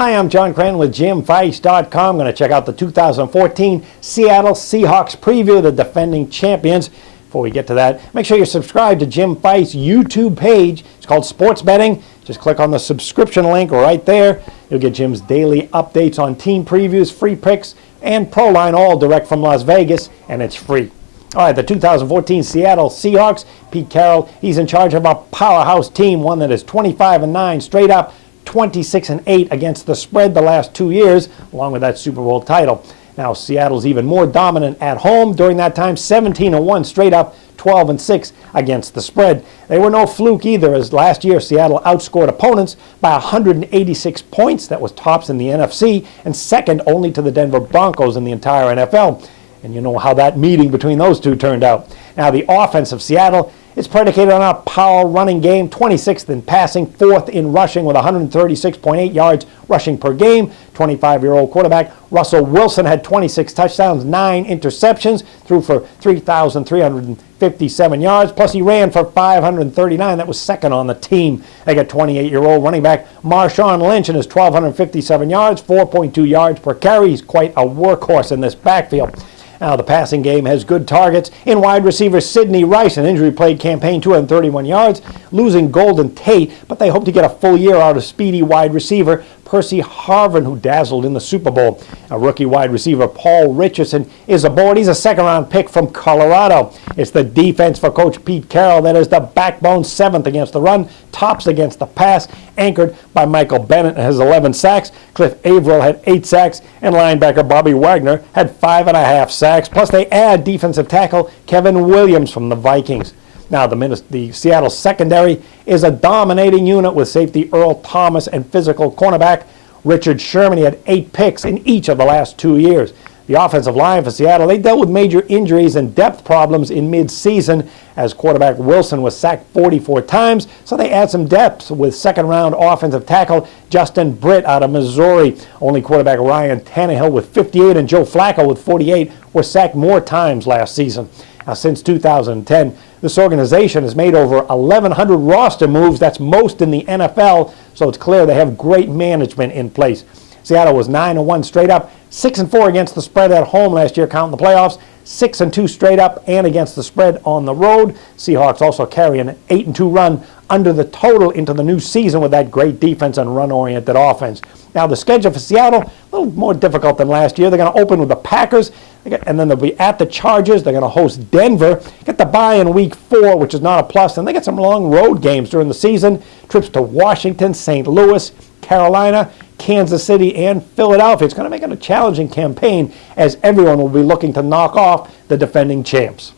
Hi, I'm John Cran with JimFeist.com. I'm going to check out the 2014 Seattle Seahawks preview, the defending champions. Before we get to that, make sure you're subscribed to Jim Feist's YouTube page. It's called Sports Betting. Just click on the subscription link right there. You'll get Jim's daily updates on team previews, free picks, and Pro Line, all direct from Las Vegas, and it's free. All right, the 2014 Seattle Seahawks, Pete Carroll, he's in charge of a powerhouse team, one that is 25-9 straight up, 26-8 against the spread the last 2 years, along with that Super Bowl title. Now, Seattle's even more dominant at home during that time, 17-1 straight up, 12-6 against the spread. They were no fluke either, as last year Seattle outscored opponents by 186 points. That was tops in the NFC and second only to the Denver Broncos in the entire NFL. And you know how that meeting between those two turned out. Now, the offense of Seattle is predicated on a power running game, 26th in passing, 4th in rushing with 136.8 yards rushing per game. 25-year-old quarterback Russell Wilson had 26 touchdowns, 9 interceptions, threw for 3,357 yards, plus he ran for 539. That was second on the team. They got 28-year-old running back Marshawn Lynch and his 1,257 yards, 4.2 yards per carry. He's quite a workhorse in this backfield. Now, the passing game has good targets in wide receiver Sidney Rice, an injury-plagued campaign, 231 yards, losing Golden Tate, but they hope to get a full year out of speedy wide receiver Percy Harvin, who dazzled in the Super Bowl. A rookie wide receiver Paul Richardson is aboard. He's a second-round pick from Colorado. It's the defense for Coach Pete Carroll that is the backbone, 7th against the run, tops against the pass, anchored by Michael Bennett and has 11 sacks. Cliff Averill had 8 sacks, and linebacker Bobby Wagner had 5.5 sacks. Plus, they add defensive tackle Kevin Williams from the Vikings. Now, the Seattle secondary is a dominating unit with safety Earl Thomas and physical cornerback Richard Sherman. He had 8 picks in each of the last 2 years. The offensive line for Seattle, they dealt with major injuries and depth problems in mid-season as quarterback Wilson was sacked 44 times, so they add some depth with second-round offensive tackle Justin Britt out of Missouri. Only quarterback Ryan Tannehill with 58 and Joe Flacco with 48 were sacked more times last season. Now, since 2010, this organization has made over 1,100 roster moves. That's most in the NFL, so it's clear they have great management in place. Seattle was 9-1 straight up, 6-4 against the spread at home last year, counting the playoffs, 6-2 straight up and against the spread on the road. Seahawks also carry an 8-2 run under the total into the new season with that great defense and run-oriented offense. Now, the schedule for Seattle, a little more difficult than last year. They're going to open with the Packers, and then they'll be at the Chargers. They're going to host Denver, get the bye in week 4, which is not a plus, and they get some long road games during the season. Trips to Washington, St. Louis, Carolina, Kansas City, and Philadelphia. It's going to make it a challenging campaign as everyone will be looking to knock off the defending champs.